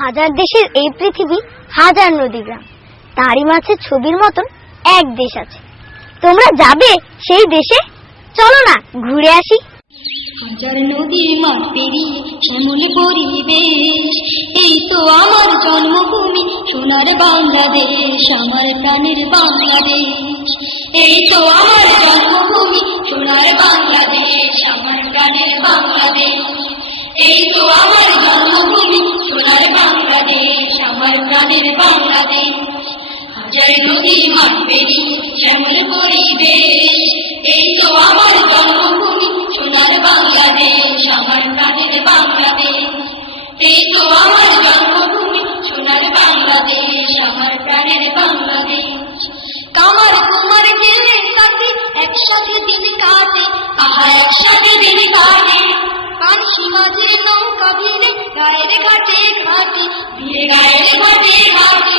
হাজার দেশের এই পৃথিবী হাজার নদী গ্রাম। তারই মাঝে ছবির মতন এক দেশ আছে। তোমরা যাবে সেই দেশে? চলো না, ঘুরে আসি। হাজার নদীর মাঠ পেরিয়ে শ্যামল পরিবেশ, এই তো আমার জন্মভূমি, সোনার বাংলাদেশ, আমার প্রাণের বাংলাদেশ। এই তো আমার জন্মভূমি, সোনার বাংলাদেশ, আমার প্রাণের বাংলাদেশ। এই তো আমার শ্যামল পরিবেশ এই তো আমার জন্মভূমি, সোনার বাংলাদেশ আমার প্রাণের বাংলাদেশ। এই তো আমার জন্মভূমি, সোনার বাংলাদেশ আমার প্রাণের বাংলাদেশ। কামার কুমার গেলে সাথে একসাথে দিন কাটে আহা একসাথে দিন কাটে। পানসি মাঝে নৌকা ভিড়ে গায়ের ঘাটে ঘাটে, ভিড়ে গায়ের ঘাটে ঘাটে।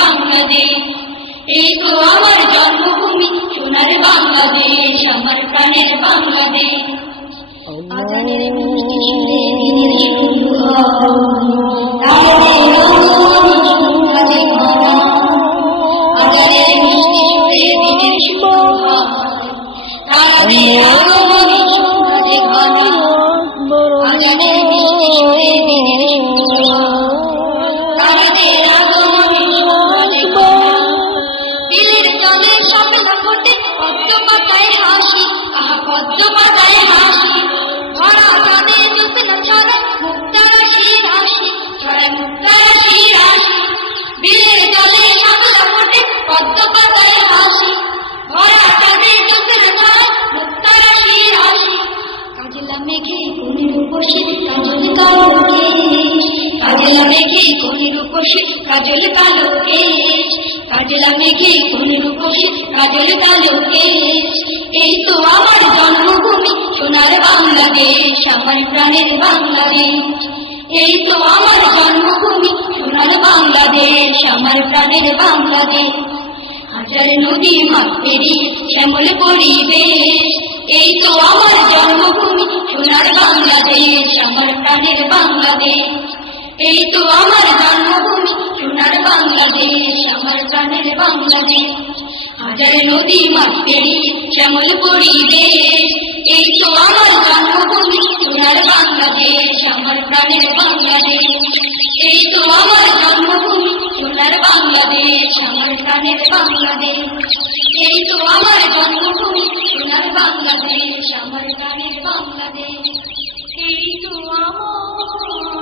বাংলাদেশ। এই তো আমার জন্মভূমি সোনার বাংলাদেশ আমার প্রাণের বাংলাদেশ। কোনের উপসে কাজল কালো কেশ কাজলা মেঘে কোনের উপসে কাজল কালো কেশ এই তো আমার জন্মভূমি, সোনার বাংলাদেশ, আমার প্রাণের বাংলাদেশ। এই তো আমার জন্মভূমি, সোনার বাংলাদেশ, আমার প্রাণের বাংলাদেশ। হাজার নদী মাঠ পেরিয়ে শ্যামল পরিবেশ। এই তো আমার জন্মভূমি, সোনার বাংলাদেশ, আমার প্রাণের বাংলাদেশ। এই তো আমার জন্মভূমি, সোনার বাংলাদেশ, আমার প্রাণের বাংলাদেশ। হাজার নদী মাঠ পেরিয়ে শ্যামল পরিবেশ, এই তো আমার জন্মভূমি, সোনার বাংলাদেশ, আমার প্রাণের বাংলাদেশ। এই তো আমার জন্মভূমি, সোনার বাংলাদেশ, আমার প্রাণের বাংলাদেশ। এই তো আমার জন্মভূমি, সোনার বাংলাদেশ, আমার প্রাণের বাংলাদেশ। এই তো আমার